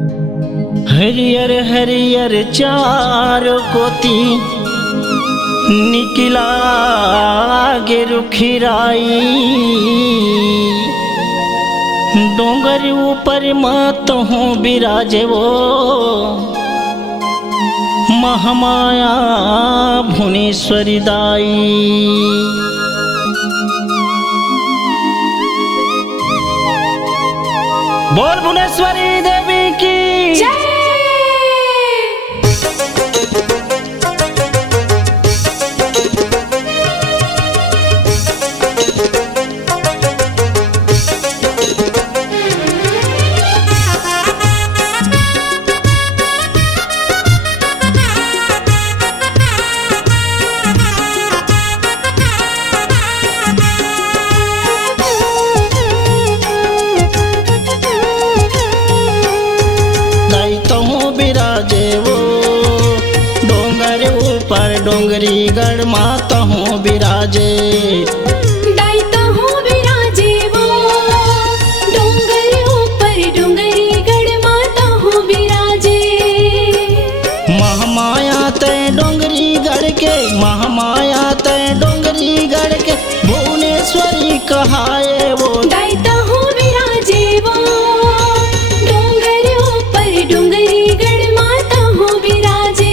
हरियर हरियर चार कोती निकला गे रुखिराई। डोंगर ऊपर मात हूँ बिराजे वो महामाया भुवनेश्वरी दाई। बोल भुवनेश्वरी देवी की जय। डोंगरी गढ़ माता हूँ बिराजे। दायित्व हूँ बिराजे वो डोंगर ऊपर डोंगरी गढ़ माता हूँ बिराजे। महामाया तय डोंगरी गढ़ के महामाया तय डोंगरी गढ़ के भुवनेश्वरी कहाए वो। दायित्व हूँ बिराजे वो डोंगर ऊपर डोंगरी गढ़ माता हूँ बिराजे।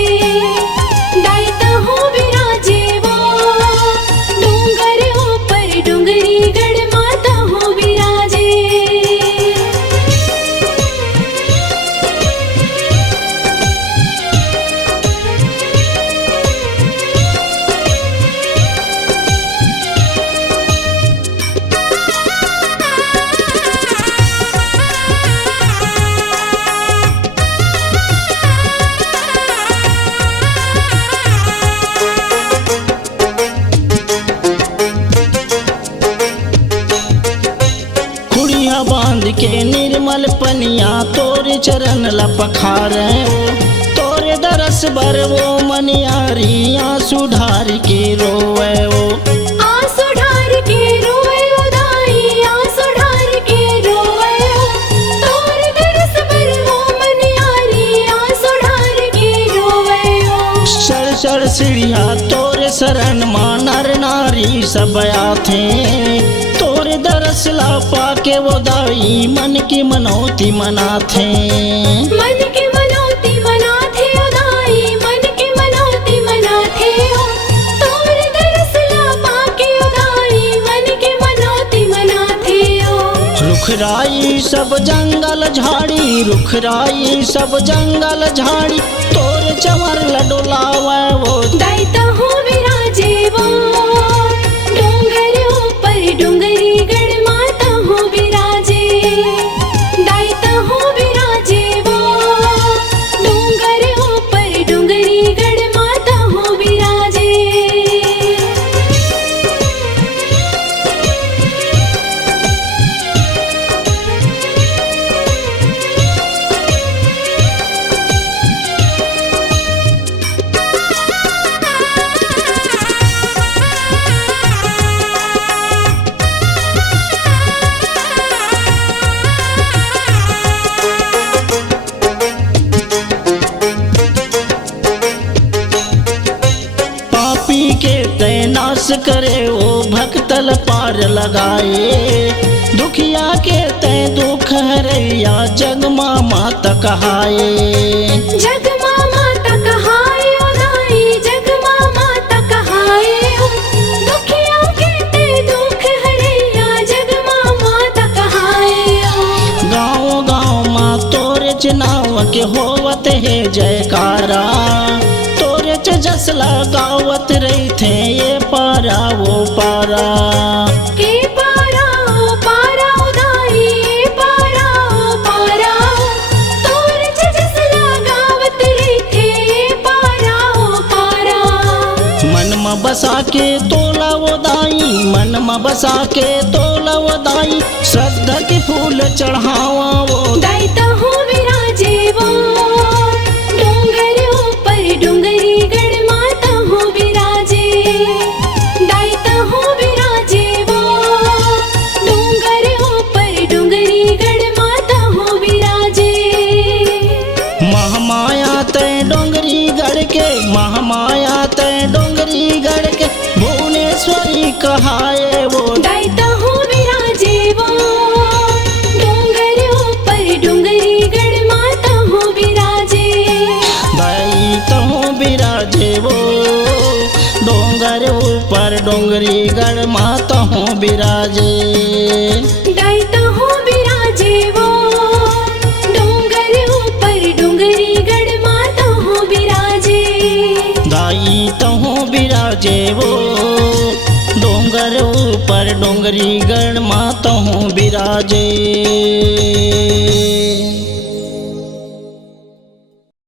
बांध के निर्मल पनिया तोरे चरण लपखारे तोरे दरस बर वो मनियारी आंसू ढार के रोवे वो। आंसू ढार के रोवे ओ दाई आंसू ढार के रोवे ओ। तोरे दरस बर वो मनियारी आंसू ढार के रोवे ओ। सड़ सड़ सीढ़िया तोरे शरण मां नर नारी सब आथे तोरे दरस ला पाके वो दाई मन की मनौती मनाथे। मन की मनौती मनाथे ओ दाई मन की मनौती मनाथे ओ। तोरे दरस ला पाके ओ दाई मन की मनौती मनाथे ओ। रुखराई सब जंगल झाड़ी रुखराई सब जंगल झाड़ी तोरे चमर लडोलावे वो। दायित्व हूँ बिराजे वो डोंगर ऊपर डोंगरी गढ़ माता हूँ बिराजे। दायित्व हूँ बिराजे वो डोंगर ऊपर डोंगरी गढ़ माता हूँ बिराजे। नाश करे वो भक्तल पार लगाए दुखिया के तय दुख हरैया जग माँ माता कहाए। जग माँ माता कहाए ओ दाई जग माँ माता कहाए ओ। दुखिया के तय दुख हरैया जग माँ माता कहाए ओ। गाँव गाँव माँ तोरे चनाव के होवत है जयकारा तोरे जसला गावत रही थे ये पारा वो पारा। के पारा ओ पारा ओ दाई ये पारा ओ पारा तोरे जसला गावत रही थे ये पारा ओ पारा। मन में बसा के तोला वो दाई मन में बसा के तोला वो दाई श्रद्धा के फूल चढ़ावा वो। दायित्व हूँ बिराजे वो डोंगर ऊपर डोंगरी गढ़ माता हूँ बिराजे। दायित्व हूँ बिराजे वो डोंगर ऊपर डोंगरी गढ़ माता हूँ बिराजे। महामाया तय डोंगरी गढ़ के भुवनेश्वरी कहाए वो। दैता हूँ विराजे वो डोंगर ऊपर डोंगरी गढ़ माता हूँ विराजे। दैता हूँ विराजे वो डोंगर ऊपर डोंगरी गढ़ माता हूँ विराजे। दैता हूँ विराजे वो डोंगर ऊपर डोंगरी गढ़ माता हूँ विराजे। दैता हूँ विराजे वो डोंगर ऊपर डोंगरी गढ़ माता हूँ विराजे।